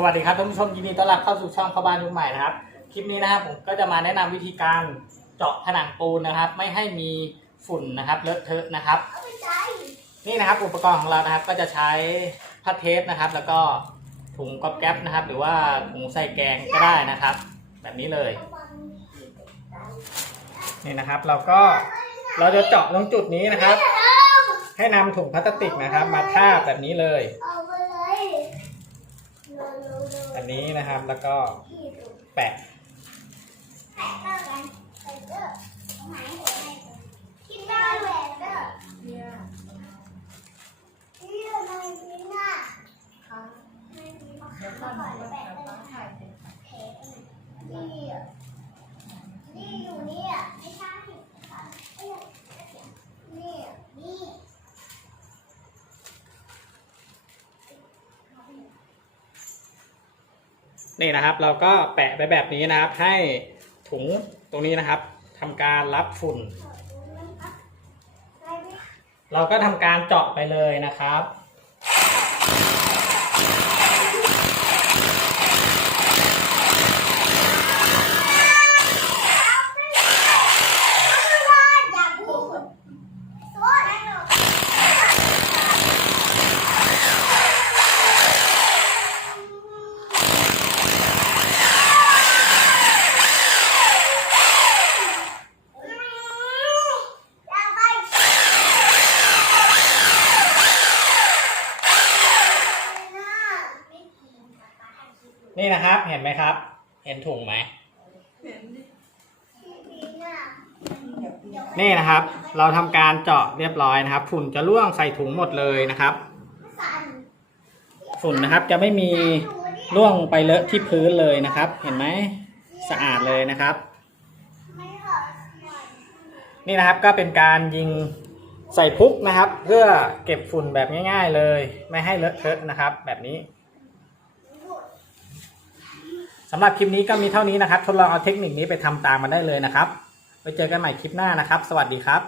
สวัสดีครับท่านผู้ชมยินดีต้อนรับเข้าสู่ช่องเข้าบ้านยุคใหม่นะครับ คลิปนี้นะครับผมก็จะมาแนะนำวิธีการเจาะผนังปูนนะครับ ไม่ให้มีฝุ่นนะครับเลอะเทอะนะครับ นี่นะครับอุปกรณ์ของเรานะครับ ก็จะใช้พัดเทปนะครับ แล้วก็ถุงก๊อบแก๊ปนะครับ หรือว่าถุงใส่แกงก็ได้นะครับ แบบนี้เลย นี่นะครับเราก็เราจะเจาะตรงจุดนี้นะครับ ให้นำถุงพลาสติกนะครับ มาทาบแบบนี้เลย อาไปเลยแบบนี้นะครับแล้วก็แปะแปะเตอร์กันแปะเตอร์ตรงไหนหัวไหนกินได้แหวนเตอร์นี่อะไรนี่น่ะไม่มีมะขามก่อนแปะเตอร์เทปนี่อะนี่อยู่นี่อะไม่ใช่เอ้ยนี่อะนี่ นี่นะครับ เราก็แปะไปแบบนี้นะครับ ให้ถุงตรงนี้นะครับทำการรับฝุ่น เราก็ทำการเจาะไปเลยนะครับ อย่าพูดโทษ นี่นะครับ เห็นไหมครับ เห็นถุงไหม นี่นะครับ เราทำการเจาะเรียบร้อยนะครับ ฝุ่นจะล่วงใส่ถุงหมดเลยนะครับ ฝุ่นนะครับจะไม่มีล่วงไปเลอะที่พื้นเลยนะครับ เห็นไหมสะอาดเลยนะครับ นี่นะครับก็เป็นการยิงใส่พุกนะครับ เพื่อเก็บฝุ่นแบบง่าย ๆเลย ไม่ให้เลอะเทอะนะครับ แบบนี้ สำหรับคลิปนี้ก็มีเท่านี้นะครับ ทดลองเอาเทคนิคนี้ไปทำตามมาได้เลยนะครับไว้เจอกันใหม่คลิปหน้านะครับ สวัสดีครับ